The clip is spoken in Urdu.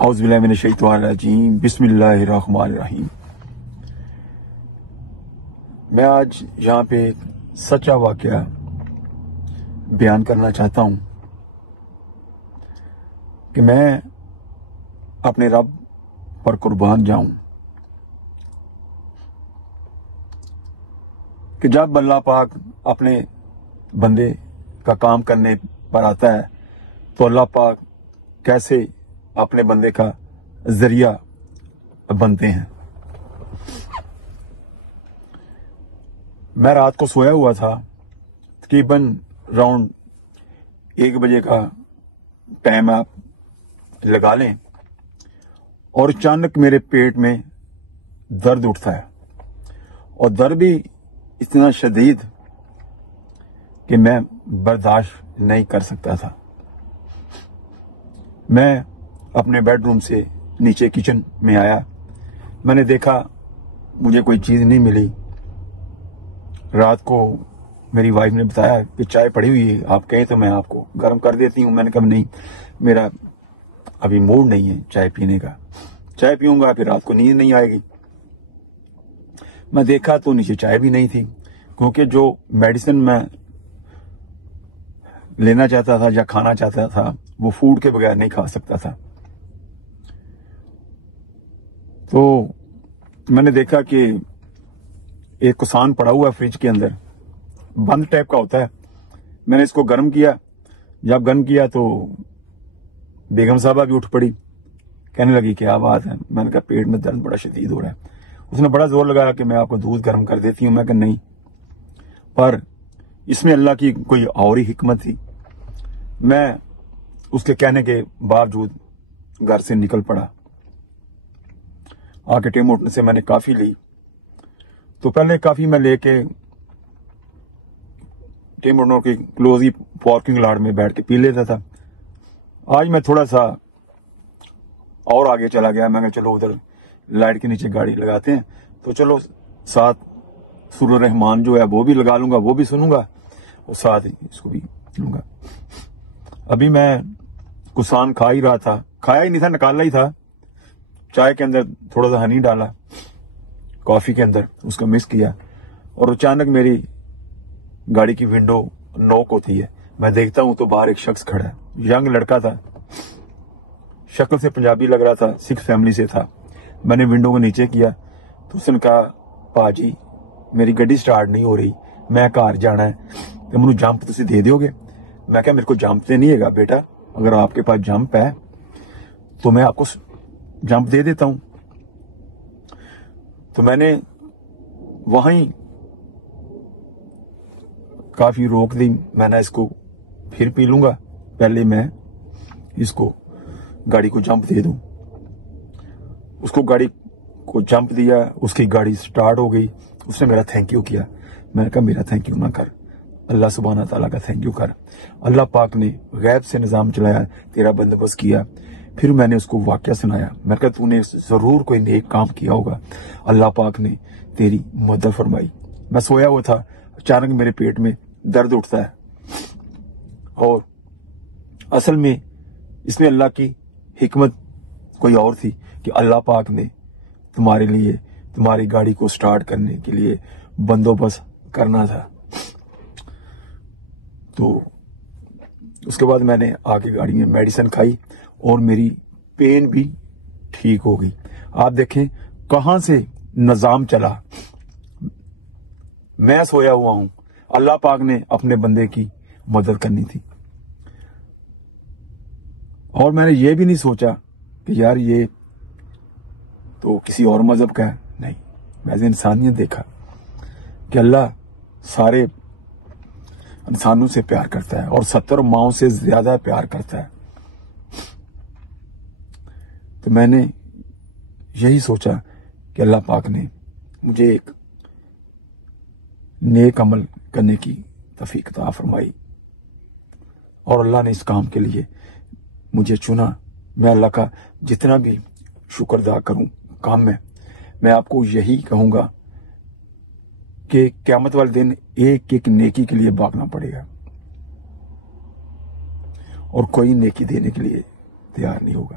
اعوذ باللہ من الشیطان الرجیم بسم اللہ الرحمن الرحیم۔ میں آج یہاں پہ ایک سچا واقعہ بیان کرنا چاہتا ہوں کہ میں اپنے رب پر قربان جاؤں کہ جب اللہ پاک اپنے بندے کا کام کرنے پر آتا ہے تو اللہ پاک کیسے اپنے بندے کا ذریعہ بنتے ہیں۔ میں رات کو سویا ہوا تھا، تقریباً راؤنڈ 1 بجے کا ٹائم آپ لگا لیں، اور اچانک میرے پیٹ میں درد اٹھتا ہے، اور درد بھی اتنا شدید کہ میں برداشت نہیں کر سکتا تھا۔ میں اپنے بیڈ روم سے نیچے کچن میں آیا، میں نے دیکھا مجھے کوئی چیز نہیں ملی۔ رات کو میری وائف نے بتایا کہ چائے پڑی ہوئی ہے، آپ کہیں تو میں آپ کو گرم کر دیتی ہوں۔ میں نے کہا نہیں، میرا ابھی موڈ نہیں ہے چائے پینے کا، چائے پیوں گا پھر رات کو نیند نہیں آئے گی۔ میں دیکھا تو نیچے چائے بھی نہیں تھی، کیونکہ جو میڈیسن میں لینا چاہتا تھا یا کھانا چاہتا تھا وہ فوڈ کے بغیر نہیں کھا سکتا تھا۔ تو میں نے دیکھا کہ ایک کسان پڑا ہوا ہے فریج کے اندر، بند ٹائپ کا ہوتا ہے۔ میں نے اس کو گرم کیا، جب گرم کیا تو بیگم صاحبہ بھی اٹھ پڑی، کہنے لگی کیا بات ہے؟ میں نے کہا پیٹ میں درد بڑا شدید ہو رہا ہے۔ اس نے بڑا زور لگایا کہ میں آپ کو دودھ گرم کر دیتی ہوں۔ میں کہا نہیں، پر اس میں اللہ کی کوئی اور ہی حکمت تھی۔ میں اس کے کہنے کے باوجود گھر سے نکل پڑا۔ آ کے ٹیم ہوٹل سے میں نے کافی لی، تو پہلے کافی میں لے کے ٹیم ہوٹل کی کلوز ہی پارکنگ لاٹ میں بیٹھ کے پی لیتا تھا۔ آج میں تھوڑا سا اور آگے چلا گیا، میں نے چلو ادھر لائٹ کے نیچے گاڑی لگاتے ہیں، تو چلو ساتھ سورہ رحمان جو ہے وہ بھی لگا لوں گا، وہ بھی سنوں گا، اور ساتھ ہی اس کو بھی لوں گا۔ ابھی میں کسان کھا ہی رہا تھا، کھایا ہی نہیں تھا، نکالا ہی تھا۔ چائے کے اندر تھوڑا سا ہنی ڈالا، کافی کے اندر اس کو مکس کیا، اور اچانک میری گاڑی کی ونڈو نوک ہوتی ہے۔ میں دیکھتا ہوں تو باہر ایک شخص کھڑا ہے، ینگ لڑکا تھا، شکل سے پنجابی لگ رہا تھا، سکھ فیملی سے تھا۔ میں نے ونڈو کو نیچے کیا تو اس نے کہا پاجی میری گڈی سٹارٹ نہیں ہو رہی، میں گھر جانا ہے، تو مجھے جمپ تسی دے دیو گے؟ میں کہا میرے کو جمپ تے نہیں ہے گا بیٹا، اگر آپ کے پاس جمپ ہے تو میں آپ کو جمپ دے دیتا ہوں۔ تو میں نے وہیں کافی روک دی، میں نے اس کو پھر پی لوں گا، پہلے میں اس کو گاڑی کو جمپ دے دوں۔ اس کو گاڑی کو جمپ دیا، اس کی گاڑی سٹارٹ ہو گئی، اس نے میرا تھینک یو کیا۔ میں نے کہا میرا تھینک یو نہ کر، اللہ سبحانہ تعالیٰ کا تھینک یو کر۔ اللہ پاک نے غیب سے نظام چلایا، تیرا بندوبست کیا۔ پھر میں نے اس کو واقعہ سنایا، میں نے کہا تو نے ضرور کوئی نیک کام کیا ہوگا، اللہ پاک نے تیری مدد فرمائی۔ میں سویا ہوا تھا، اچانک میرے پیٹ میں درد اٹھتا ہے، اور اصل میں اس میں اللہ کی حکمت کوئی اور تھی کہ اللہ پاک نے تمہارے لیے تمہاری گاڑی کو سٹارٹ کرنے کے لیے بندوبست کرنا تھا۔ تو اس کے بعد میں نے آگے گاڑی میں میڈیسن کھائی اور میری پین بھی ٹھیک ہو گئی۔ آپ دیکھیں کہاں سے نظام چلا، میں سویا ہوا ہوں، اللہ پاک نے اپنے بندے کی مدد کرنی تھی۔ اور میں نے یہ بھی نہیں سوچا کہ یار یہ تو کسی اور مذہب کا ہے، نہیں، میں نے انسانیت دیکھا کہ اللہ سارے انسانوں سے پیار کرتا ہے اور 70 ماؤں سے زیادہ پیار کرتا ہے۔ تو میں نے یہی سوچا کہ اللہ پاک نے مجھے ایک نیک عمل کرنے کی توفیق عطا فرمائی، اور اللہ نے اس کام کے لیے مجھے چنا۔ میں اللہ کا جتنا بھی شکر ادا کروں کام میں آپ کو یہی کہوں گا کہ قیامت والے دن ایک ایک نیکی کے لیے بھاگنا پڑے گا، اور کوئی نیکی دینے کے لیے تیار نہیں ہوگا۔